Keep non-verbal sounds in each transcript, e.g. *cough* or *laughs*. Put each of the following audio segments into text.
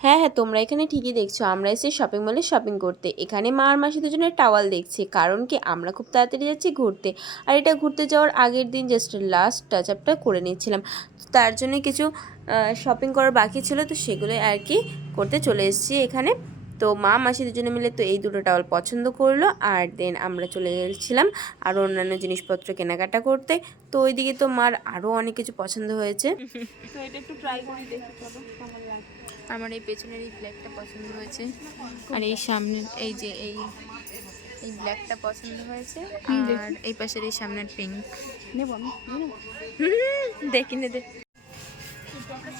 হ্যাঁ হ্যাঁ তোমরা এখানে ঠিকই দেখছ। আমরা এসে শপিং মলে শপিং করতে। এখানে মা আর মাসি দুজনের টাওয়াল দেখছি। কারণ কি? আমরা খুব তাড়াতাড়ি যাচ্ছি ঘুরতে। আর এটা ঘুরতে যাওয়ার আগের দিন জাস্ট লাস্ট টাচ আপটা করে নিচ্ছিলাম। তার জন্য কিছু শপিং করার বাকি ছিল। তো সেগুলো আর কি করতে চলে এসেছি এখানে। তো মা মাসি দুজনে মিলে তো এই দুটো টাওয়াল পছন্দ করল। আর দেন আমরা চলে গেছিলাম আরও অন্যান্য জিনিসপত্র কেনাকাটা করতে। তো ওইদিকে তো মার আরও অনেক কিছু পছন্দ হয়েছে। *laughs* তো এটা একটু ট্রাই করে দেখি কেমন লাগে। আমার এই পেছনের এই ব্ল্যাকটা পছন্দ হয়েছে। আর এই সামনের এই যে এই এই ব্ল্যাকটা পছন্দ হয়েছে। আর এই পাশের এই সামনের পিঙ্ক নেব আমি দেখি নে দে।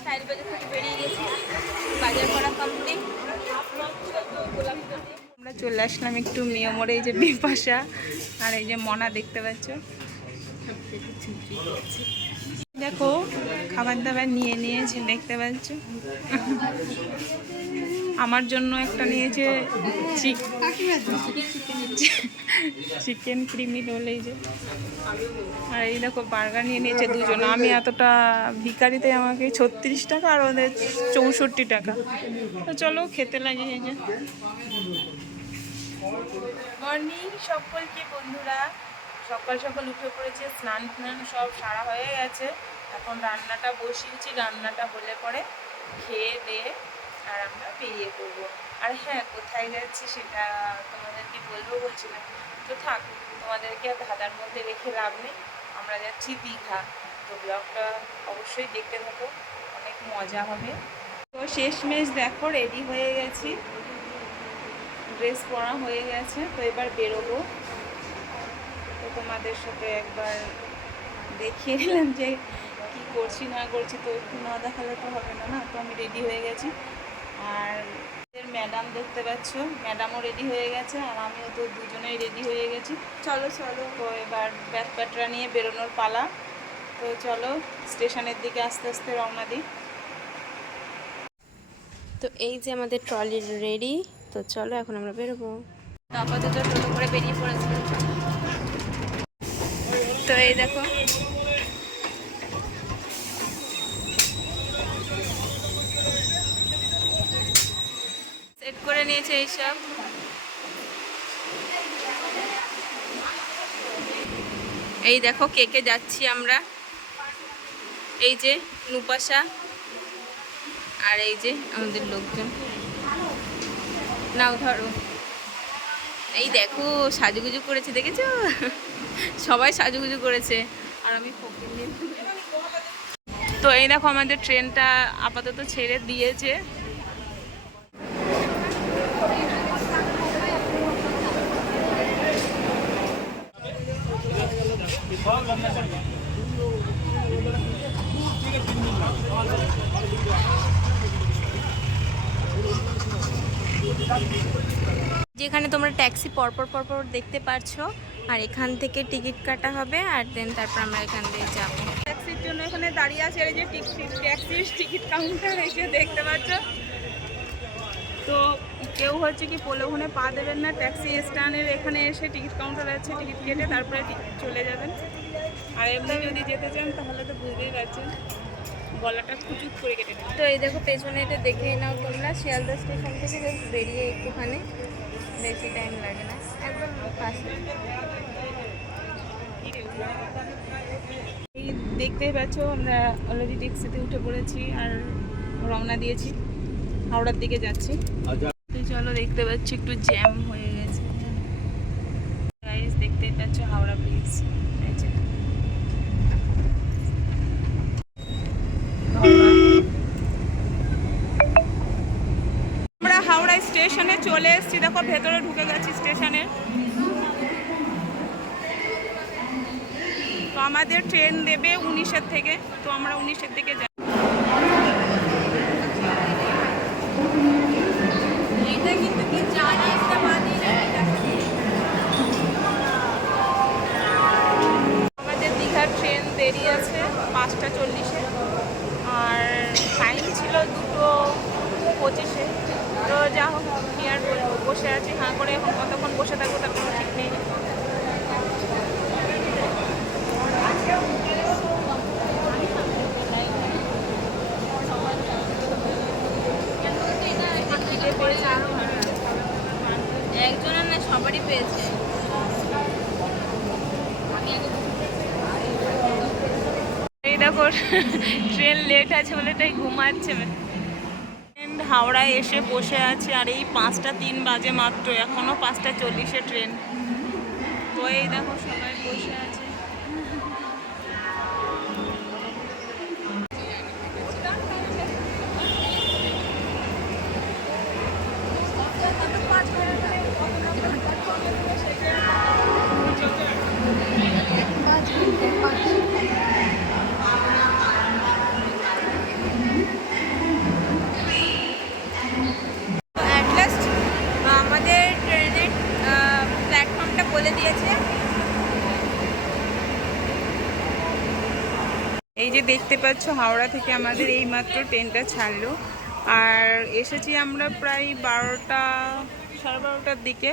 স্টাইল বাজার থেকে বেরিয়ে গেছি বাজার করা কমপ্লিট আমরা চলে আসলাম একটু মেয়ে মেয়মরে এই যে বিপাশা আর এই যে মনা দেখতে পাচ্ছ। দেখো খাবার দাবার নিয়ে নিয়েছে, দেখতে পাচ্ছ? আমার জন্য একটা নিয়েছে চিকেন ক্রিমি রোল এই যে। আর এই দেখো, বার্গার নিয়ে নিয়েছে দুজন। আমি এতটা ভিকারিতে আমাকে ছত্রিশ টাকা আর ওদের চৌষট্টি টাকা। তো চলো, খেতে লাগে এই যে। মর্নিং সকলকে, বন্ধুরা। সকাল সকাল উঠে পড়েছে স্নান টান সব সারা হয়ে গেছে। এখন রান্নাটা বসিয়েছি, রান্নাটা হলে পরে খেয়ে দিয়ে আর আমরা বেরিয়ে পড়ব। আর হ্যাঁ কোথায় যাচ্ছি সেটা তোমাদেরকে বলব বলছিলাম। তো থাক, তোমাদেরকে আর ধাঁধার মধ্যে রেখে লাভ নেই। আমরা যাচ্ছি দীঘা। তো ব্লগটা অবশ্যই দেখতে থাকো, অনেক মজা হবে। তো শেষ শেষমেশ দেখো রেডি হয়ে গেছি। ড্রেস পরা হয়ে গেছে, তো এবার বেরোবো। তো তোমাদের সাথে একবার দেখিয়ে দিলাম যে করছি না করছি তো একটু না দেখালে তো হবে না না? তো আমি রেডি হয়ে গেছি। আর ম্যাডাম দেখতে পাচ্ছ ম্যাডামও রেডি হয়ে গেছে আর আমিও তো দুজনেই রেডি হয়ে গেছি। চলো চলো। তো এবার ব্যাগ প্যাটরা নিয়ে বেরোনোর পালা। তো চলো স্টেশনের দিকে আস্তে আস্তে রওনা দিই। তো এই যে আমাদের ট্রলি রেডি তো চলো এখন আমরা বেরোবো। তো আপাতত টোটো করে বেরিয়ে পড়েছি। তো এই দেখো নিয়েছে এইসব এই দেখো কে কে যাচ্ছি আমরা। এই যে নুপাশা আর এই যে আমাদের লোকজন। নাও ধরো। এই দেখো সাজুগুজু করেছে, দেখেছ? সবাই সাজুগুজু করেছে। আর আমি ফকির তো এই দেখো আমাদের ট্রেনটা আপাতত ছেড়ে দিয়েছে। যেখানে তোমরা ট্যাক্সি পরপর পরপর দেখতে পারছ, আর এখান থেকে টিকিট কাটা হবে, আর দেন তারপর আমরা এখান দিয়ে যাব। ট্যাক্সির জন্য এখানে দাঁড়িয়ে আছে, এই যে ট্যাক্সির টিকিট কাউন্টার এসে দেখতে পাচ্ছ। তো কেউ হচ্ছে কি পোলোভনে পা দেবেন না ট্যাক্সি স্ট্যান্ডের এখানে এসে টিকিট কাউন্টার আছে টিকিট কেটে তারপরে চলে যাবেন। আর এমনি যদি যেতে চান তাহলে তো বুঝতেই পারছেন গলাটা কুচুক করে কেটে তো এই দেখো পেছনে এটা দেখেই নাও তোমরা শিয়ালদা স্টেশন থেকে জাস্ট বেরিয়ে একটুখানি। বেশি টাইম লাগে না একদম পাশে এই দেখতেই পাচ্ছ আমরা অলরেডি ট্যাক্সিতে উঠে পড়েছি আর রওনা দিয়েছি। হাওড়ার দিকে যাচ্ছি। চলো দেখতে পাচ্ছ একটু জ্যাম হয়ে গেছে। গাইস দেখতেই পাচ্ছ হাওড়া ব্রিজ আমরা হাওড়া স্টেশনে চলে এসেছি। দেখো ভেতরে ঢুকে গেছি স্টেশনে। তো আমাদের ট্রেন দেবে উনিশের থেকে। তো আমরা উনিশের দিকে যাই আমাদের দীঘার ট্রেন দেরি আছে পাঁচটা চল্লিশে। আর টাইম ছিল দুটো পঁচিশে। তো যা হোক, কি আর বলব? বসে আছি, হাঁ করে এখন কতক্ষণ বসে থাকব তার দেখো ট্রেন লেট আছে বলে তাই ঘুমাচ্ছে। ট্রেন হাওড়ায় এসে বসে আছে আর এই পাঁচটা তিন বাজে মাত্র এখনও পাঁচটা চল্লিশে ট্রেন। তো এই দেখো দেখতে পাচ্ছ, হাওড়া থেকে আমাদের এই মাত্র ট্রেনটা ছাড়লো। আর এসেছি আমরা প্রায় বারোটা, সাড়ে বারোটার দিকে।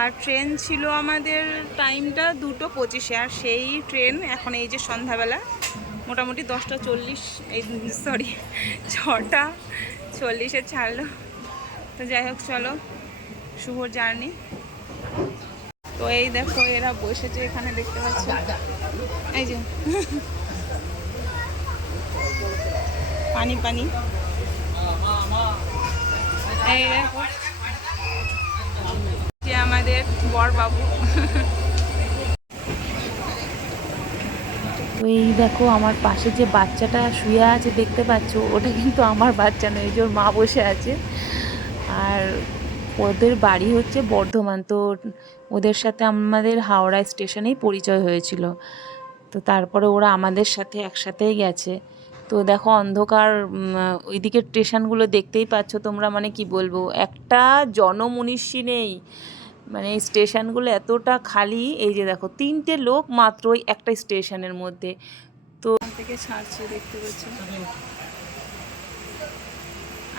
আর ট্রেন ছিল আমাদের টাইমটা দুটো পঁচিশে, আর সেই ট্রেন এখন এই যে সন্ধ্যাবেলা, মোটামুটি দশটা চল্লিশ, এই সরি, ছটা চল্লিশে ছাড়লো। তো যাই হোক, চলো, শুভ জার্নি। তো এই দেখো, এরা বসেছে এখানে, দেখতে পাচ্ছ? এই যে। পানি পানি। এই যে আমাদের বর বাবু এই দেখো আমার পাশে যে বাচ্চাটা শুয়ে আছে দেখতে পাচ্ছ? ওটা কিন্তু আমার বাচ্চা নয় যে ওর মা বসে আছে। আর ওদের বাড়ি হচ্ছে বর্ধমান তো ওদের সাথে আমাদের হাওড়া স্টেশনেই পরিচয় হয়েছিল। তো তারপরে ওরা আমাদের সাথে একসাথেই গেছে। তো দেখো অন্ধকার ওইদিকের স্টেশনগুলো দেখতেই পাচ্ছ তোমরা মানে কি বলব, একটা জনমনীষী নেই। মানে স্টেশনগুলো এতটা খালি, এই যে দেখো, তিনটে লোক মাত্র ওই একটা স্টেশনের মধ্যে। তো থেকে ছাড়ছে, দেখতে পাচ্ছ?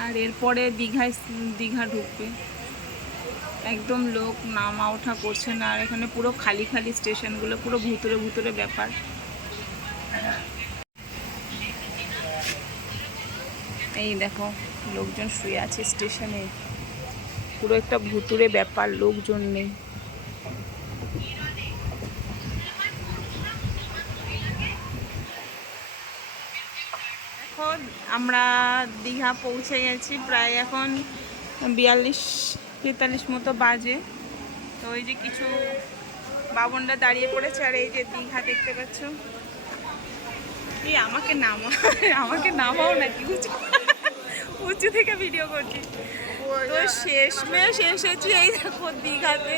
আর এরপরে দীঘায় দীঘা ঢুকবে। একদম লোক নামা ওঠা করছে না, আর এখানে পুরো খালি খালি স্টেশনগুলো পুরো ভুতুরে ভুতুরে ব্যাপার। এই দেখো, লোকজন শুয়ে আছে স্টেশনে। পুরো একটা ভুতুরে ব্যাপার, লোকজন নেই। আমরা দীঘা পৌঁছে গেছি, প্রায় এখন বিয়াল্লিশ, তেতাল্লিশ মতো বাজে। তো ওই যে কিছু বাবনরা দাঁড়িয়ে পড়েছে, আর এই যে দীঘা দেখতে পাচ্ছ। এই আমাকে নামা, আমাকে নামাও নাকি উঁচু উঁচু থেকে ভিডিও করছি। তো শেষমেশ এসেছি এই দেখো দীঘাতে।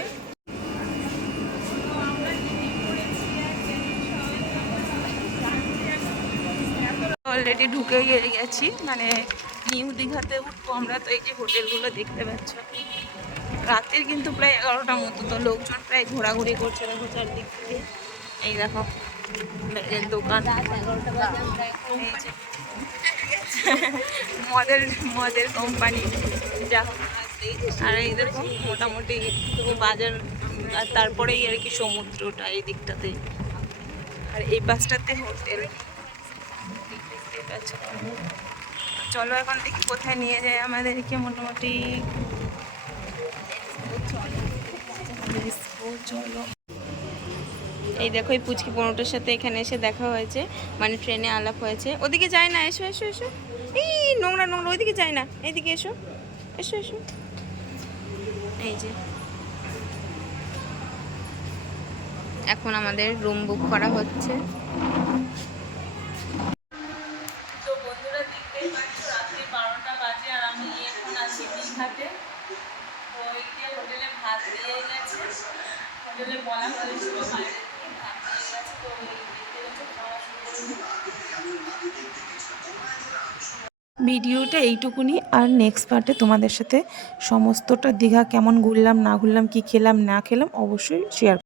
অলরেডি ঢুকে গেছি মানে নিউ দীঘাতে উঠবো আমরা, তো এই যে হোটেলগুলো দেখতে পাচ্ছ। রাতের কিন্তু প্রায় এগারোটার মতো, তো লোকজন প্রায় ঘোরাঘুরি করছে দেখো চারদিক থেকে। এই দেখো দোকান। যে মদের মদের কোম্পানি যা আর এই দেখো, মোটামুটি বাজার, আর তারপরেই আর কি সমুদ্রটা এই দিকটাতে। আর এই পাশটাতে হোটেল। চলো এখন দেখি কোথায় নিয়ে যায় আমাদেরকে মোটামুটি। চলো চলো। এই দেখো এই পুচকি পনেরোটার সাথে এখানে এসে দেখা হয়েছে। মানে ট্রেনে আলাপ হয়েছে। ওদিকে যায় না, এসো এসো এসো। এই নোংরা নোংরা, ওইদিকে যায় না। এইদিকে এসো এসো এসো। এই যে। এখন আমাদের রুম বুক করা হচ্ছে। ভাত দিয়ে গেছে হোটেলে বলা হয়েছিল বাইরে ভিডিওটা এইটুকুনি, আর নেক্সট পার্টে তোমাদের সাথে সমস্তটা দীঘা কেমন ঘুরলাম, না ঘুরলাম, কি খেলাম, না খেলাম, অবশ্যই শেয়ার